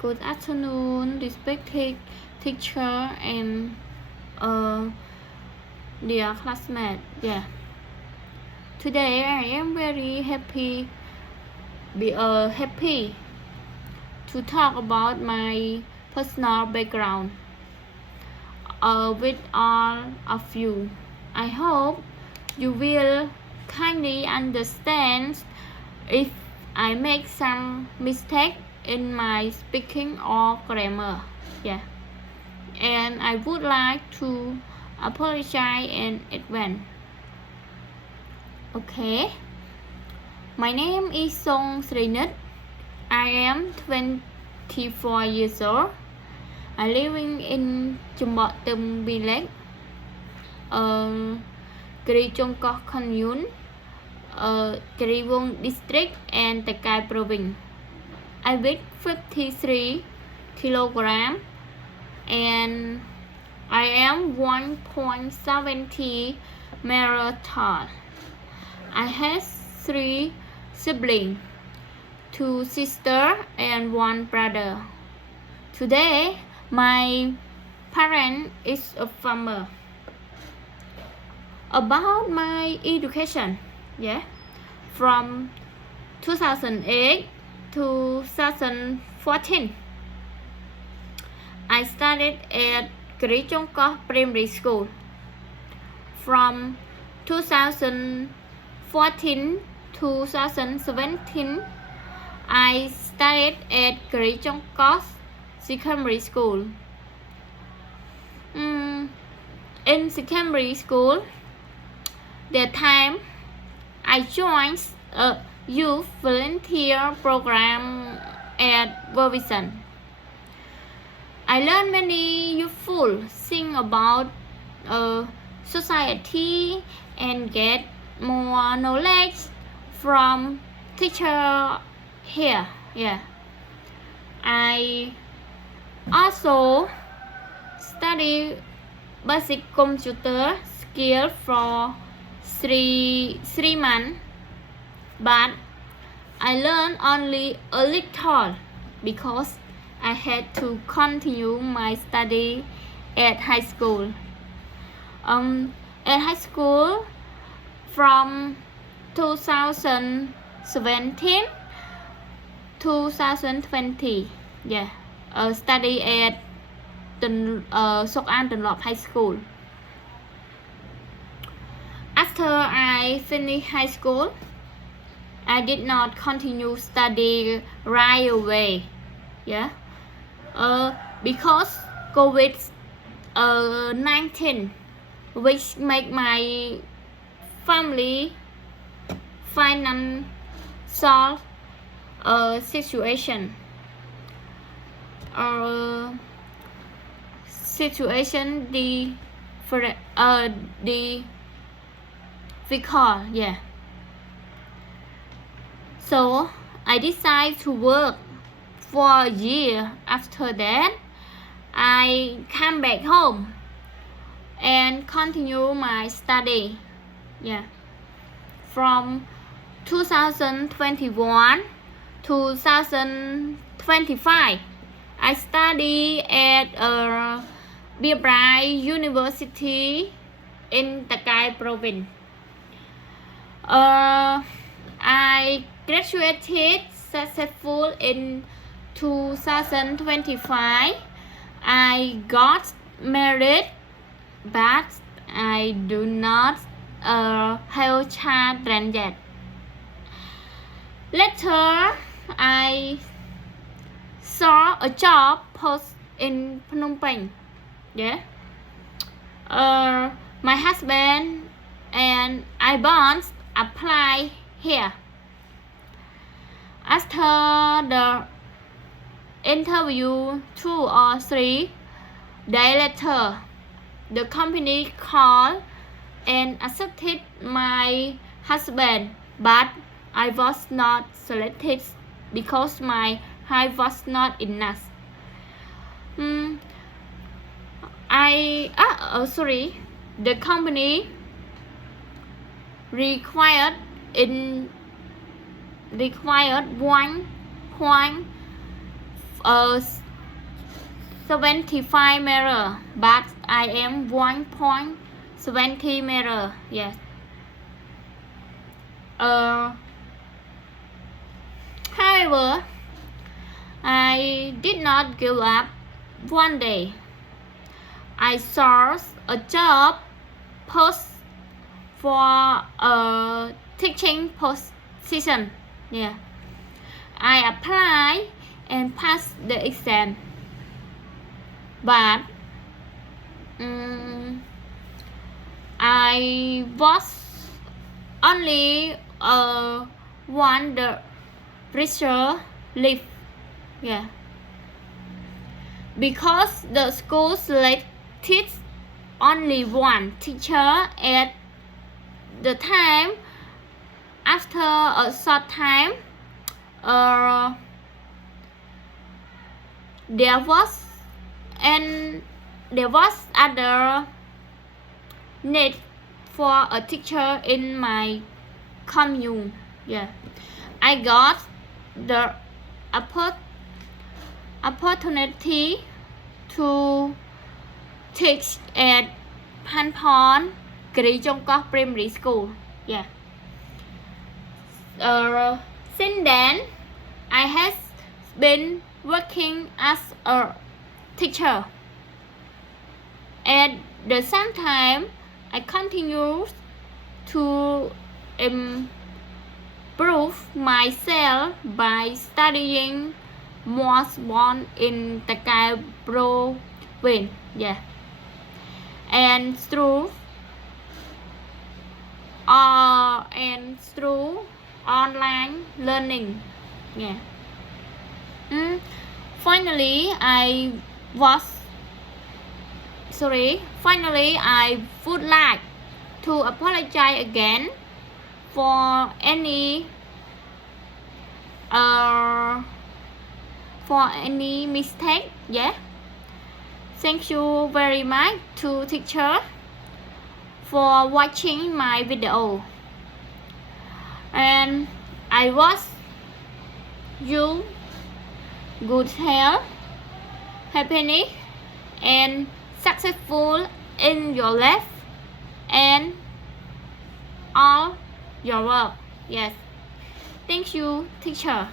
Good afternoon, respected teacher and dear classmate. Yeah. Today I am very happy to talk about my personal background with all of you. I hope you will kindly understand if I make some mistake in my speaking or grammar. Yeah. And I would like to apologize in advance. Okay. My name is Song Srinit. I am 24 years old. I living in Chumbatam Village, Kerichongkoh Commune, Keriwong District and Takai Province. I weigh 53 kilograms and I am 1.70 meter tall. I have 3 siblings, 2 sisters and 1 brother. Today, my parent is a farmer. About my education, from 2008 to 2014, I studied at Kerichongkoh Primary School. From 2014 to 2017, I studied at Kerichongkoh Secondary School. In secondary school, that time I joined a youth volunteer program at Vervision. I learned many useful things about society and get more knowledge from teacher here. I also study basic computer skill for 3 months, but I learned only a little because I had to continue my study at high school. At high school, from 2017 to 2020, study at Sok An Dunlop High School. After I finished high school, I did not continue study right away. Because COVID-19, which make my family financial situation difficult. So I decided to work for a year. After that, I came back home and continue my study. From 2021 to 2025, I study at Biabrai University in Takai Province. I graduated successful in 2025. I got married, but I do not have children yet. Later, I saw a job post in Phnom Penh. My husband and I both apply here. After the interview 2 or 3 days later, the company called and accepted my husband, but I was not selected because my height was not enough. The company required 1.5 75 mirror, but I am 1.70 mirror. Yes. However, I did not give up. One day, I saw a job post for a teaching position. Yeah. I applied and passed the exam, but I was only one the pressure leave. Yeah. Because the school selected only one teacher at the time. After a short time, there was other need for a teacher in my commune. Yeah, I got the opportunity to teach at Panpon Kri-Chong-Koh Primary School. Yeah. Since then, I have been working as a teacher. At the same time, I continue to improve myself by studying more born in Takai province. Yeah. And through online learning. Yeah. Finally, I would like to apologize again for any mistake. Yeah. Thank you very much to teacher for watching my video, and I wish you good health, happiness, and successful in your life and all your work. Yes. Thank you, teacher.